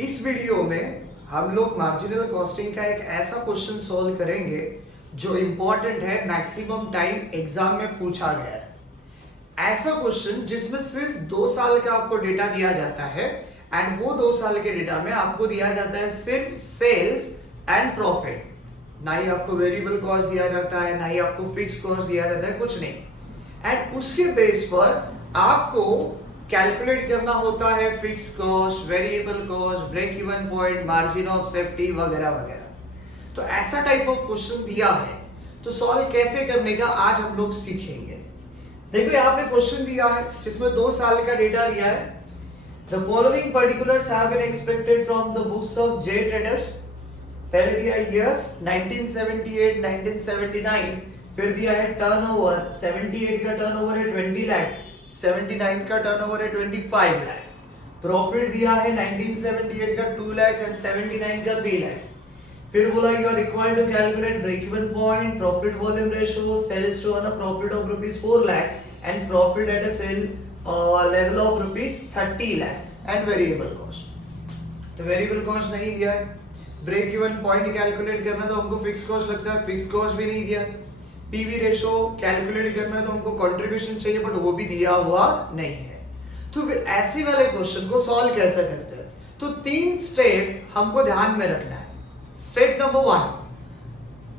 इस वीडियो में हम लोग मार्जिनल कॉस्टिंग का एक ऐसा क्वेश्चन सॉल्व करेंगे जो इम्पोर्टेंट है, मैक्सिमम टाइम एग्जाम में पूछा गया है। ऐसा क्वेश्चन जिसमें सिर्फ 2 साल का आपको डेटा दिया जाता है एंड वो 2 साल के डेटा में आपको दिया जाता है सिर्फ सेल्स एंड प्रॉफिट। ना ही आपको वेरिएबल कॉस्ट दिया जाता है, ना ही आपको फिक्स कॉस्ट दिया जाता है, कुछ नहीं। एंड उसके बेस पर आपको कैलकुलेट करना होता है fix cost, variable cost, break even point, margin of safety वगैरह वगैरह। तो ऐसा टाइप ऑफ क्वेश्चन दिया है, तो सॉल्व कैसे करने का आज हम लोग सीखेंगे। देखो यहाँ पे क्वेश्चन दिया है जिसमें 2 साल का डेटा दिया है। The following particulars have been expected from the books of J traders. पहले दिया है ईयर्स 1978, 1979, फिर दिया है टर्नओवर। 78 का टर्नओवर है 20 लाख, 79 का टर्नओवर है 25 लाख। प्रॉफिट दिया है 1978 का 2 लाख एंड 79 का 3 लाख। फिर बोला you are required to calculate break even point, profit volume ratio, sales to earn a profit of ₹4 lakh and profit at a sale level of ₹30 lakh and variable cost. तो वेरिएबल कॉस्ट नहीं दिया है। ब्रेक इवन पॉइंट कैलकुलेट करना तो हमको fix cost लगता है, fix cost भी नहीं दिया। पीवी रेशो कैलकुलेट करना है तो हमको कंट्रीब्यूशन चाहिए, बट वो भी दिया हुआ नहीं है। तो फिर ऐसे वाले क्वेश्चन को सॉल्व कैसे करते हैं? तो 3 स्टेप हमको ध्यान में रखना है। स्टेप नंबर 1,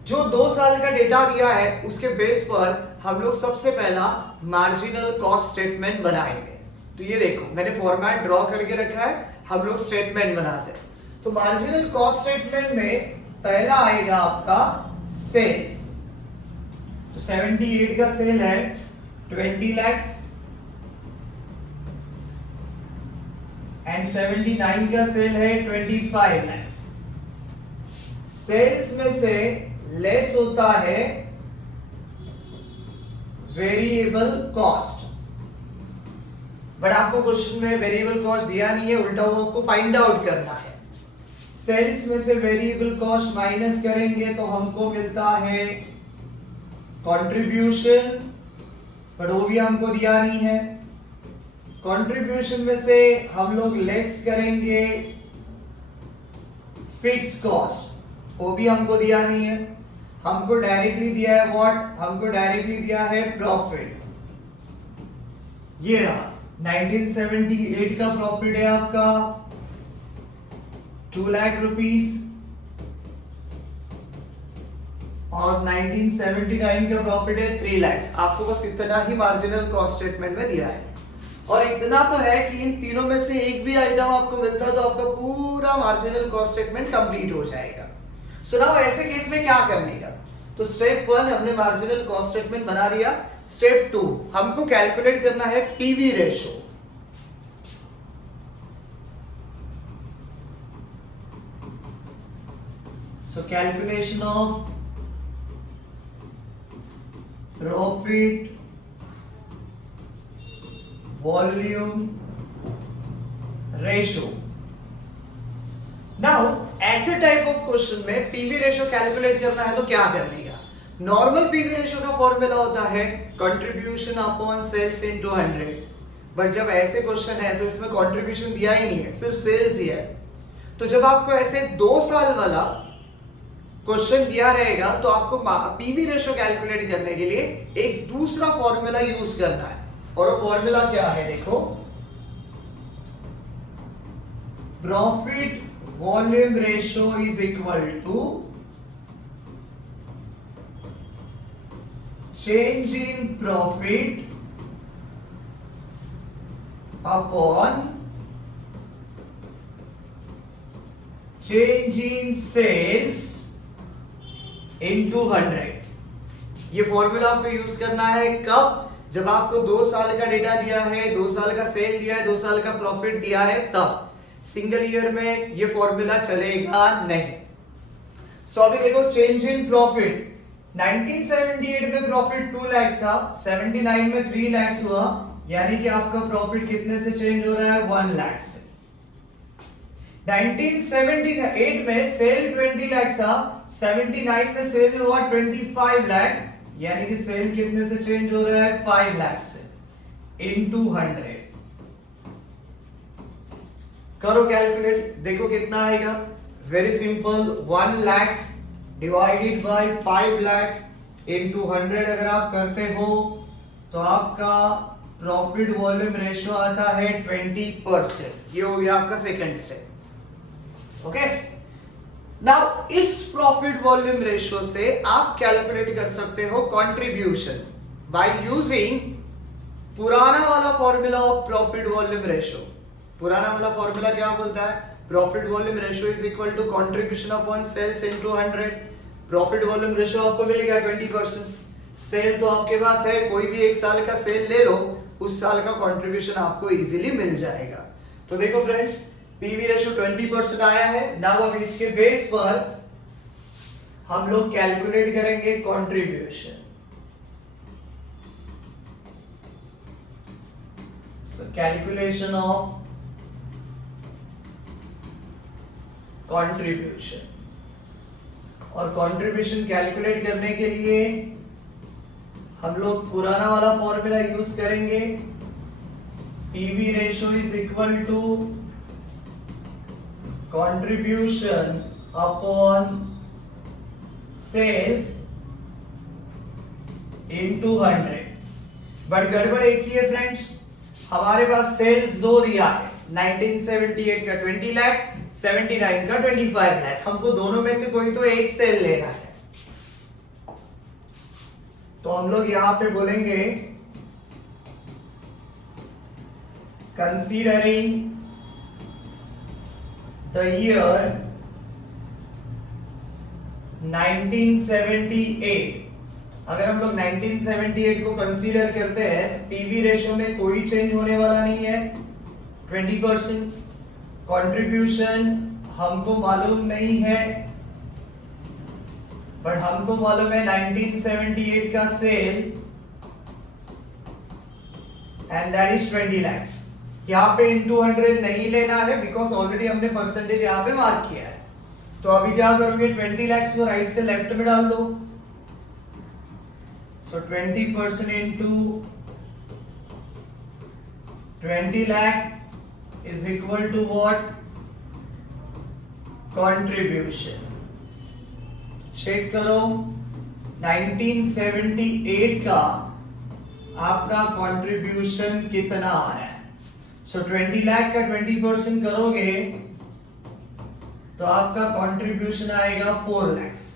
जो 2 साल का डेटा दिया है उसके बेस पर हम लोग सबसे पहला मार्जिनल कॉस्ट स्टेटमेंट बनाएंगे। तो ये देखो मैंने फॉर्मेट ड्रॉ करके रखा है, हम लोग स्टेटमेंट बनाते हैं। तो मार्जिनल कॉस्ट स्टेटमेंट में पहला आएगा आपका सेल्स। तो 78 का सेल है 20 लाख एंड 79 का सेल है 25 लाख। सेल्स में से लेस होता है वेरिएबल कॉस्ट, बट आपको क्वेश्चन में वेरिएबल कॉस्ट दिया नहीं है, उल्टा वो आपको फाइंड आउट करना है। सेल्स में से वेरिएबल कॉस्ट माइनस करेंगे तो हमको मिलता है कंट्रीब्यूशन, पर वो भी हमको दिया नहीं है। कंट्रीब्यूशन में से हम लोग लेस करेंगे फिक्स कॉस्ट, वो भी हमको दिया नहीं है। हमको डायरेक्टली दिया है व्हाट? हमको डायरेक्टली दिया है प्रॉफिट। ये रहा 1978 का प्रॉफिट है आपका 2 लाख रुपीस और 1979 का प्रॉफिट है 3 लाख। आपको बस इतना ही मार्जिनल कॉस्ट स्टेटमेंट में दिया है, और इतना तो है कि इन तीनों में से एक भी आइटम आपको मिलता है तो आपका पूरा मार्जिनल कॉस्ट स्टेटमेंट कंप्लीट हो जाएगा। सो नाउ ऐसे केस में क्या करने का? तो स्टेप 1 हमने मार्जिनल कॉस्ट स्टेटमेंट बना दिया। स्टेप 2 हमको कैलकुलेट करना है PV ratio. So calculation of profit volume ratio. Now ऐसे टाइप ऑफ क्वेश्चन में पीवी रेशो कैलकुलेट करना है तो क्या करने का? नॉर्मल पीवी रेशो का फॉर्मूला होता है contribution upon sales into 100, but जब ऐसे क्वेश्चन है तो इसमें कंट्रीब्यूशन दिया ही नहीं है, सिर्फ सेल्स ही है। तो जब आपको ऐसे 2 साल वाला क्वेश्चन दिया रहेगा तो आपको पीवी रेशो कैलकुलेट करने के लिए एक दूसरा फॉर्मूला यूज करना है, और वो फॉर्मूला क्या है? देखो, profit volume ratio is equal to change in profit upon change in sales into 100। ये फॉर्मूला आपको यूज करना है कब? जब आपको 2 साल का डेटा दिया है, 2 साल का सेल दिया है, 2 साल का प्रॉफिट दिया है, तब। सिंगल ईयर में ये फॉर्मूला चलेगा नहीं। सो अभी देखो चेंज इन प्रॉफिट। 1978 में प्रॉफिट 2 लाख था, 79 में 3 लाख हुआ, यानी कि आपका प्रॉफिट कितने से चेंज हो रहा है? 1 लाख से। 1978 में सेल 20 लाख था, 79 में सेल हुआ 25 लाख, यानी कि सेल कितने से चेंज हो रहा है? 5 लाख से, इनटू 100। करो कैलकुलेट, देखो कितना आएगा। Very simple, 1 lakh divided by 5 lakh into 100 अगर आप करते हो तो आपका प्रॉफिट वॉल्यूम रेशियो आता है 20%। ये हो गया आपका सेकंड स्टेप। ओके, नाउ इस प्रॉफिट वॉल्यूम रेशियो से आप कैलकुलेट कर सकते हो कंट्रीब्यूशन बाय यूजिंग पुराना वाला formula of profit volume ratio. पुराना वाला फॉर्मूला क्या बोलता है? Profit volume ratio is equal to contribution upon sales into 100। Profit volume ratio आपको मिल गया 20%। सेल तो आपके पास है, कोई भी एक साल का सेल ले लो, उस साल का कंट्रीब्यूशन आपको इजीली मिल जाएगा। तो देखो फ्रेंड्स, पीवी रेशियो 20% आया है। नाउ अब इसके बेस पर हम लोग कैलकुलेट करेंगे contribution. So calculation of contribution, और कंट्रीब्यूशन कैलकुलेट करने के लिए हम लोग पुराना वाला फॉर्मूला यूज करेंगे। PV ratio is equal to contribution upon sales into 100। But गड़बड़ एक ही है फ्रेंड्स, हमारे पास सेल्स दो दिया है, 1978 का 20 लाख, 79 का 25 लाख। हमको दोनों में से कोई तो एक सेल लेना है। तो हम लोग यहां पे बोलेंगे कंसीडरिंग द ईयर 1978। अगर हम लोग 1978 को कंसीडर करते हैं, पीवी रेशियो में कोई चेंज होने वाला नहीं है, 20%। कंट्रीब्यूशन हमको मालूम नहीं है, बट हमको मालूम है 1978 का sale and that is 20 lakhs। यहाँ पे इनटू 100 नहीं लेना है बिकॉज ऑलरेडी हमने परसेंटेज यहाँ पे मार्क किया है। तो अभी क्या करोगे, 20 lakhs को राइट से लेफ्ट में डाल दो। So 20% into 20 lakh is equal to what? Contribution। Check करो, 1978 का आपका कंट्रीब्यूशन कितना आ रहा है। So 20 लाख का 20% करोगे तो आपका कंट्रीब्यूशन आएगा 4 lakhs।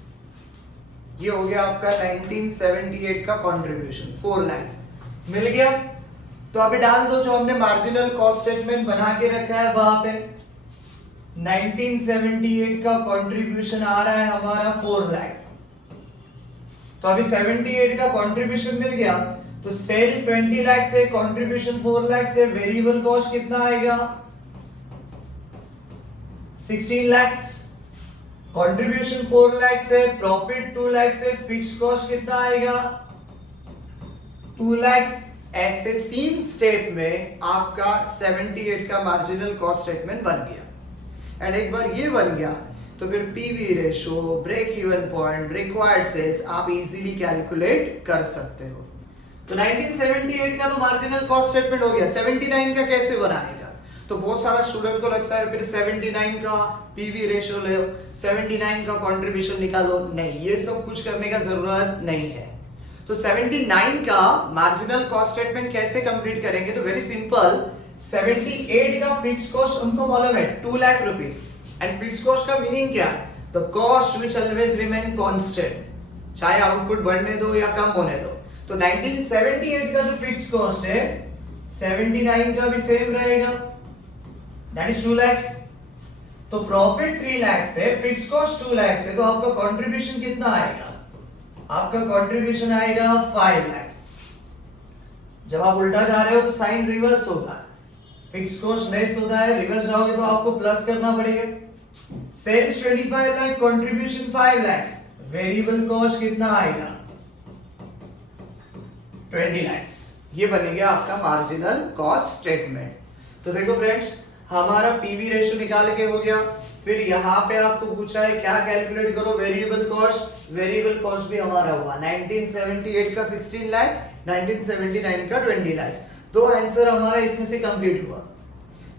ये हो गया आपका 1978 का कंट्रीब्यूशन 4 lakhs मिल गया। तो अभी डाल दो जो हमने मार्जिनल कॉस्ट स्टेटमेंट बना के रखा है वहां पे। 1978 का कंट्रीब्यूशन आ रहा है हमारा 4 लाख। तो अभी 78 का कंट्रीब्यूशन मिल गया, तो सेल 20 लाख से, कंट्रीब्यूशन 4 लाख से, वेरिएबल कॉस्ट कितना आएगा? 16 lakhs। कंट्रीब्यूशन 4 लाख से, प्रॉफिट 2 लाख से, फिक्स कॉस्ट कितना आएगा? 2 लाख। ऐसे 3 स्टेप में आपका 78 का मार्जिनल कॉस्ट स्टेटमेंट बन गया। एंड एक बार ये बन गया तो फिर PV ratio, break even point, required sales आप इजीली कैलकुलेट कर सकते हो। तो 1978 का तो मार्जिनल कॉस्ट स्टेटमेंट हो गया। 79 का कैसे बनाएगा? तो बहुत सारा स्टूडेंट को लगता है फिर 79 का पीवी रेशियो ले, 79 का कंट्रीब्यूशन निकालो। नहीं, ये सब कुछ करने का जरूरत नहीं है। तो 79 का मार्जिनल कॉस्ट स्टेटमेंट कैसे कंप्लीट करेंगे? तो वेरी सिंपल, 78 का फिक्स कॉस्ट हमको मालूम है 2 lakh rupees. And fix cost का मीनिंग क्या है? The cost which always remain constant, चाहे आउटपुट बढ़ने दो या कम होने दो। तो 1978 का जो फिक्स कॉस्ट है 79 का भी सेम रहेगा, दैट इज 2 lakhs। तो प्रॉफिट 3 lakhs है, फिक्स कॉस्ट 2 lakhs है, तो आपका कंट्रीब्यूशन कितना आएगा? आपका कंट्रीब्यूशन आएगा 5 lakhs। जब आप उल्टा जा रहे हो तो साइन रिवर्स होगा, फिक्स कॉस्ट लेस होता है, रिवर्स जाओगे तो आपको प्लस करना पड़ेगा। Sales 25 lakh, contribution 5 lakhs, variable cost कितना आएगा? 20 lakhs। ये बनेगा आपका मार्जिनल कॉस्ट स्टेटमेंट। तो देखो फ्रेंड्स, हमारा पीवी रेशियो निकाल के हो गया। फिर यहाँ पे आपको पूछा है क्या कैलकुलेट करो? Variable cost. वेरिएबल कॉस्ट भी हमारा हुआ 1978 का 16 लाख, 1979 का 20 लाख। दो आंसर हमारा इसमें से कंप्लीट हुआ।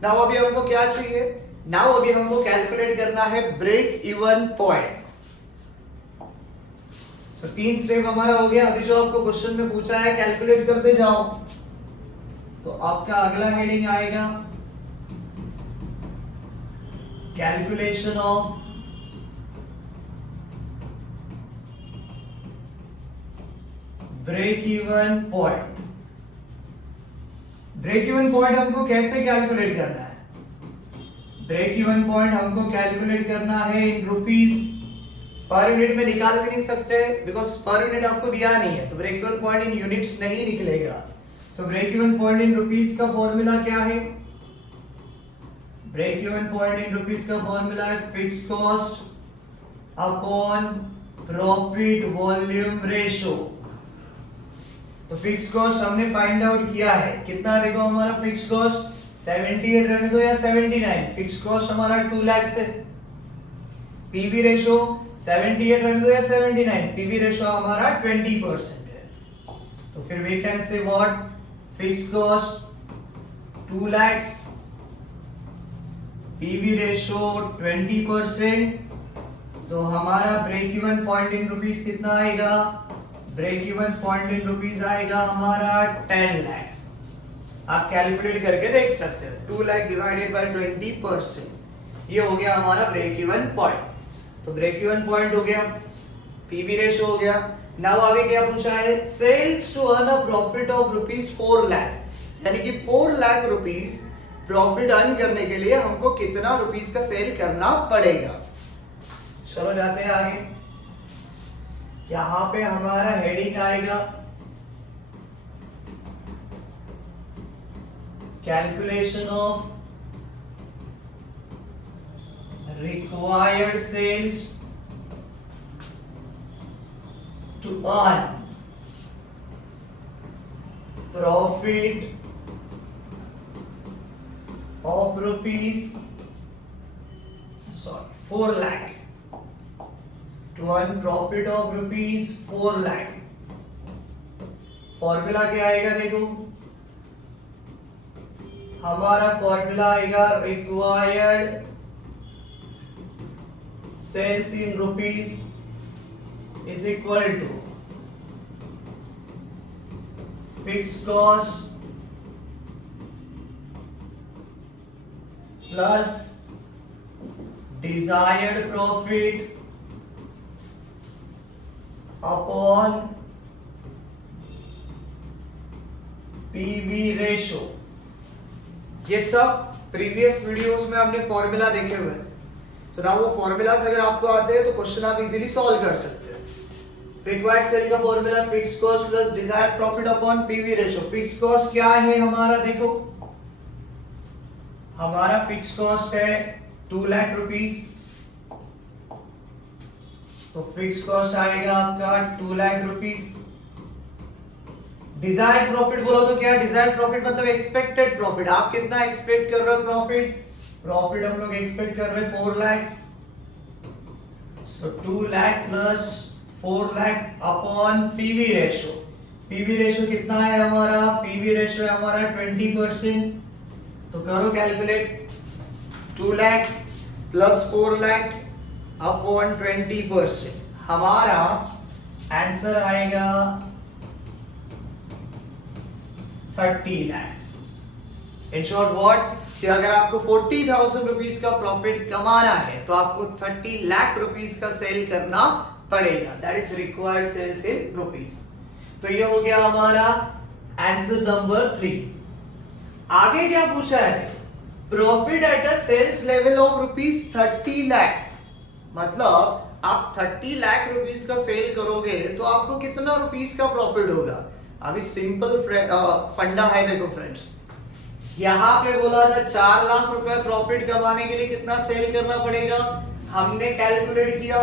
नाउ अभी हमको क्या चाहिए, नाउ अभी हमको कैलकुलेट करना है ब्रेक इवन पॉइंट। सो 3 स्टेप हमारा हो गया। अभी जो आपको क्वेश्चन में पूछा है कैलकुलेट करते जाओ। तो आपका अगला हेडिंग आएगा calculation of break even point. Break even point हमको कैसे कैलकुलेट करना है? ब्रेक इवन पॉइंट हमको कैलकुलेट करना है इन रुपीस। पर यूनिट में निकाल भी नहीं सकते बिकॉज पर यूनिट आपको दिया नहीं है, तो break even point in units नहीं निकलेगा। So break even point in rupees का फॉर्मूला क्या है? Break even point in rupees का फॉर्मूला है fix cost upon profit volume ratio. तो फिक्स कॉस्ट हमने फाइंड आउट किया है, कितना देखो हमारा फिक्स कॉस्ट 78 रहने दो या 79, फिक्स कॉस्ट हमारा 2 लाख है। पीवी रेशो 78 रहने दो या 79, पीवी रेशो हमारा 20% है। तो फिर we can say what, fix cost 2 lakh, PV ratio 20%, तो हमारा break even point in rupees कितना आएगा? Break even point in rupees आएगा हमारा 10 लाख। आप कैलकुलेट करके देख सकते हो, 2 लाख डिवाइडेड बाय 20%, ये हो गया हमारा ब्रेक इवन पॉइंट। तो ब्रेक इवन पॉइंट हो गया, पीवी रेशो हो गया। नाउ आगे क्या पूछा है? Sales to earn a profit of rupees 4 lakh, यानी कि 4 लाख रुपीस प्रॉफिट अर्न करने के लिए हमको कितना रुपीस का सेल करना पड़ेगा। चलो जाते हैं आगे। यहां पे हमारा हेडिंग आएगा calculation of required sales to earn profit of rupees 4 lakh, to earn profit of rupees 4 lakh. Formula क्या आएगा देखो, हमारा फॉर्मूला आएगा required sales in rupees is equal to fix cost plus desired profit upon PV ratio. ये सब previous videos में हमने formula देखे हुए हैं, तो ना वो फॉर्मूलास अगर आपको आते हैं तो क्वेश्चन आप इजीली सॉल्व कर सकते हैं। रिक्वायर्ड सेल का formula fix cost plus desired profit upon PV ratio. Fix cost क्या है हमारा, देखो हमारा फिक्स कॉस्ट है 2 लाख रुपीस, तो फिक्स कॉस्ट आएगा आपका 2 लाख रुपीस। डिजायर्ड प्रॉफिट बोला तो क्या, डिजायर्ड प्रॉफिट मतलब एक्सपेक्टेड प्रॉफिट, आप कितना एक्सपेक्ट कर रहे हो प्रॉफिट, प्रॉफिट हम लोग एक्सपेक्ट कर रहे हैं 4 लाख, सो 2 lakh plus 4 lakh upon PV ratio. PV ratio कितना है हमारा, पीवी रेशो है हमारा 20%, तो करो calculate, 2 lakh plus 4 lakh upon 20%, हमारा आंसर आएगा 30 लाख। इन शॉर्ट व्हाट, कि अगर आपको 40,000 रुपीस का प्रॉफिट कमाना है तो आपको 30 लाख रुपीस का सेल करना पड़ेगा, that is required sales in rupees. तो ये हो गया हमारा आंसर नंबर 3। आगे क्या पूछा है, profit at a sales level of rupees 30 lakh, मतलब आप 30 लाख रुपीस का सेल करोगे तो आपको कितना रुपीस का प्रॉफिट होगा। अभी सिंपल फंडा है, देखो फ्रेंड्स, यहां पे बोला था 4 लाख रुपए प्रॉफिट कमाने के लिए कितना सेल करना पड़ेगा, हमने कैलकुलेट किया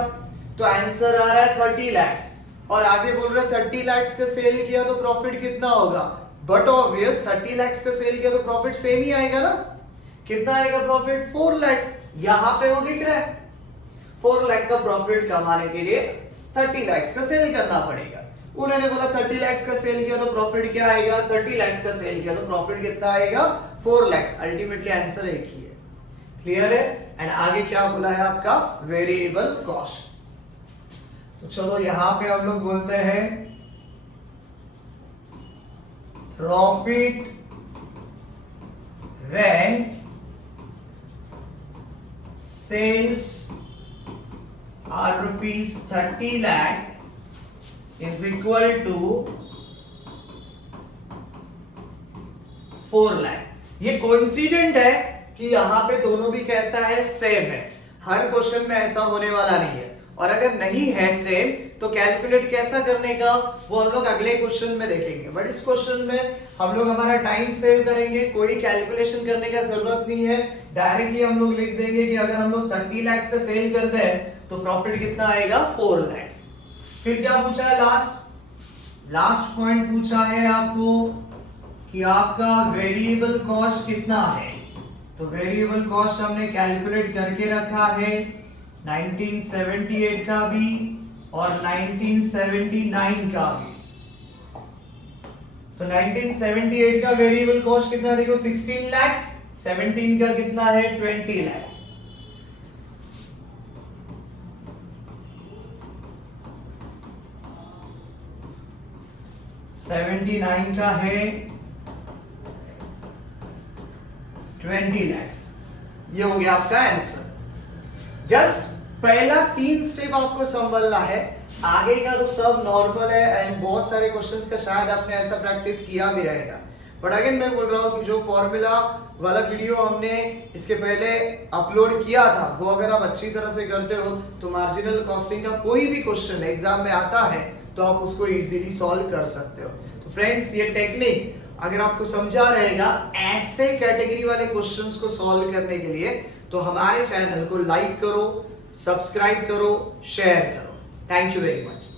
तो आंसर आ रहा है 30 लाख, और आगे बोल रहे 30 लाख का सेल किया तो प्रॉफिट कितना होगा, बट ऑब्वियस 30 लाख का सेल किया तो प्रॉफिट सेम ही आएगा ना, कितना आएगा प्रॉफिट 4 लाख, यहां पे वो दिख रहा है 4 लाख का प्रॉफिट कमाने के लिए 30 लाख का सेल करना पड़ेगा। उन्होंने बोला 30 लाख का सेल किया तो प्रॉफिट क्या आएगा, 30 लाख का सेल किया तो प्रॉफिट कितना आएगा, 4 लाख। अल्टीमेटली आंसर एक ही है। क्लियर है? एंड आगे क्या बोला है आपका, वेरिएबल कॉस्ट। तो चलो यहां पे हम लोग बोलते हैं profit when sales are rupees 30 lakh is equal to 4 lakh. ये कोइंसिडेंट है कि यहां पे दोनों भी कैसा है, सेम है। हर क्वेश्चन में ऐसा होने वाला नहीं है, और अगर नहीं है सेम तो कैलकुलेट कैसा करने का वो हम लोग अगले क्वेश्चन में देखेंगे। बट इस क्वेश्चन में हम लोग हमारा टाइम सेव करेंगे, कोई कैलकुलेशन करने का जरूरत नहीं है। डायरेक्टली हम लोग लिख देंगे कि अगर हम लोग 30 लाख का सेल करते हैं तो प्रॉफिट कितना आएगा, 4 लाख। फिर क्या पूछा है, लास्ट पॉइंट पूछा है आपको कि आपका वेरिएबल कॉस्ट कितना है। तो वेरिएबल कॉस्ट हमने कैलकुलेट करके रखा है 1978 का भी और 1979 का भी। तो 1978 का वेरिएबल कॉस्ट कितना है, देखो 16 लाख, 17 का कितना है, 20 लाख। $79 का है 20 लाख। ये हो गया आपका आंसर। जस्ट पहला 3 स्टेप आपको संभलना है, आगे का तो सब नॉर्मल है। एंड बहुत सारे क्वेश्चंस का शायद आपने ऐसा प्रैक्टिस किया भी रहेगा। बट अगेन मैं बोल रहा हूँ कि जो फॉर्मूला वाला वीडियो हमने इसके पहले अपलोड किया था, वो अगर आप अच्छी तरह से करते हो तो मार्जिनल कॉस्टिंग का कोई भी क्वेश्चन एग्जाम में आता है तो आप उसको इजीली सॉल्व कर सकते हो। तो फ्रेंड्स, ये टेक्निक अगर आपको समझा रहेगा ऐसे कैटेगरी वाले क्वेश्चंस को सॉल्व करने के लिए, तो हमारे चैनल को लाइक करो, सब्सक्राइब करो, शेयर करो। Thank you very much.